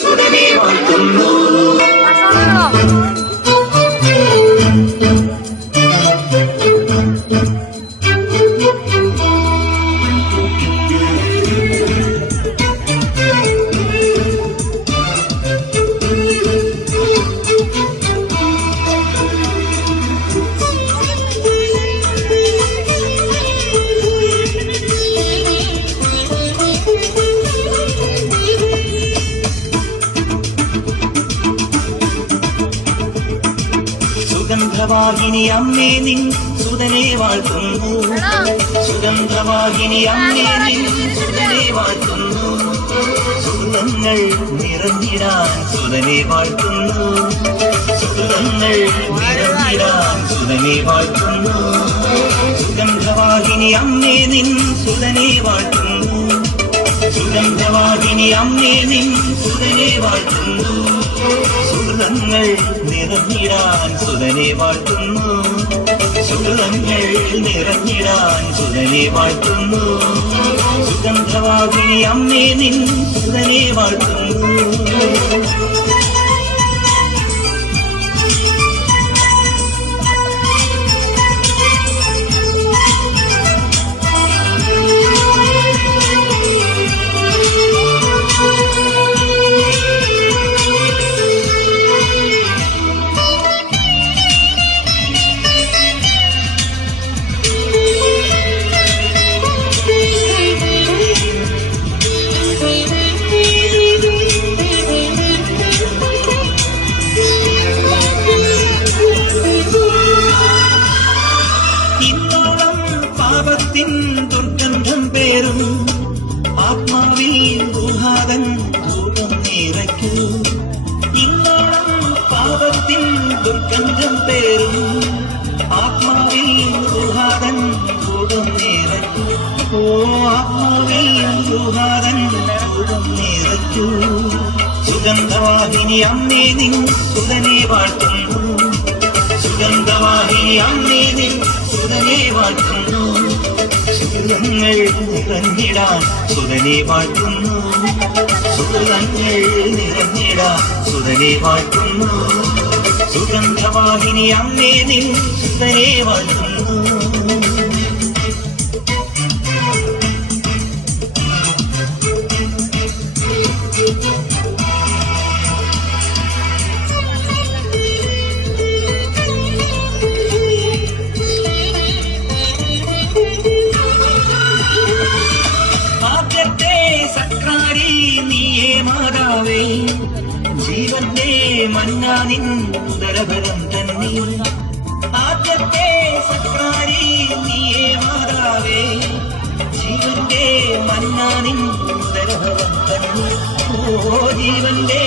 സുതനെ വാഴ്ത്തുന്നു. സുഗന്ധവാഹിനി അമ്മേ നിൻ സുതനെ വാഴ്ത്തുന്നു. സുഗന്ധവാഹിനി അമ്മേ നിൻ സുതനെ വാഴ്ത്തുന്നു. സുഗന്ധങ്ങൾ നിറഞ്ഞിടാൻ സുതനെ വാഴ്ത്തുന്നു. സുഗന്ധങ്ങൾ നിറഞ്ഞിടാൻ സുതനെ വാഴ്ത്തുന്നു. സുഗന്ധവാഹിനി അമ്മേ നിൻ സുതനെ വാഴ്ത്തുന്നു. സുഗന്ധവാഹിനി അമ്മേ നിൻ സുതനെ വാഴ്ത്തുന്നു. സുഗന്ധങ്ങൾ നിറഞ്ഞിടാൻ സുതനെ വാഴ്ത്തുന്നു. സുഗന്ധങ്ങൾ നിറഞ്ഞിടാൻ സുതനെ വാഴ്ത്തുന്നു. സുഗന്ധവാഹിനി അമ്മേ നിൻ സുതനെ വാഴ്ത്തുന്നു. ദുർഗന്ധം പേരും ആത്മാവിൽ ദുഹാദൻ ധൂപം നിറയ്ക്കൂ. ഇന്നോളം പാപത്തിൻ ദുർഗന്ധം പേരും ആത്മാവിൽ ദുഹാദൻ ധൂപം നിറയ്ക്കൂ. ഓ ആത്മാവിൽ ദുഹാദൻ ധൂപം നിറയ്ക്കൂ. സുഗന്ധവാഹിനി അമ്മേ നിൻ സുതനെ വാഴ്ത്തുന്നു. സുഗന്ധവാഹിനി അമ്മേ നിൻ സുതനെ വാഴ്ത്തുന്നു. സുഗന്ധങ്ങൾ നിറഞ്ഞിടാൻ സുതനെ വാഴ്ത്തുന്നു. സുഗന്ധങ്ങൾ നിറഞ്ഞിടാൻ സുതനെ വാഴ്ത്തുന്നു. സുഗന്ധവാഹിനി അമ്മേ നിൻ സുതനെ വാഴ്ത്തുന്നു. നീയേ മാതാവേ ജീവന്റെ മന്നാനിൻ ഉദരഫലം തന്നെ. ആദ്യത്തെ സക്രാരി നീയേ മാതാവേ ജീവന്റെ മന്നാനിൻ ഉദരഫലം തന്നെ. ഓ ജീവന്റെ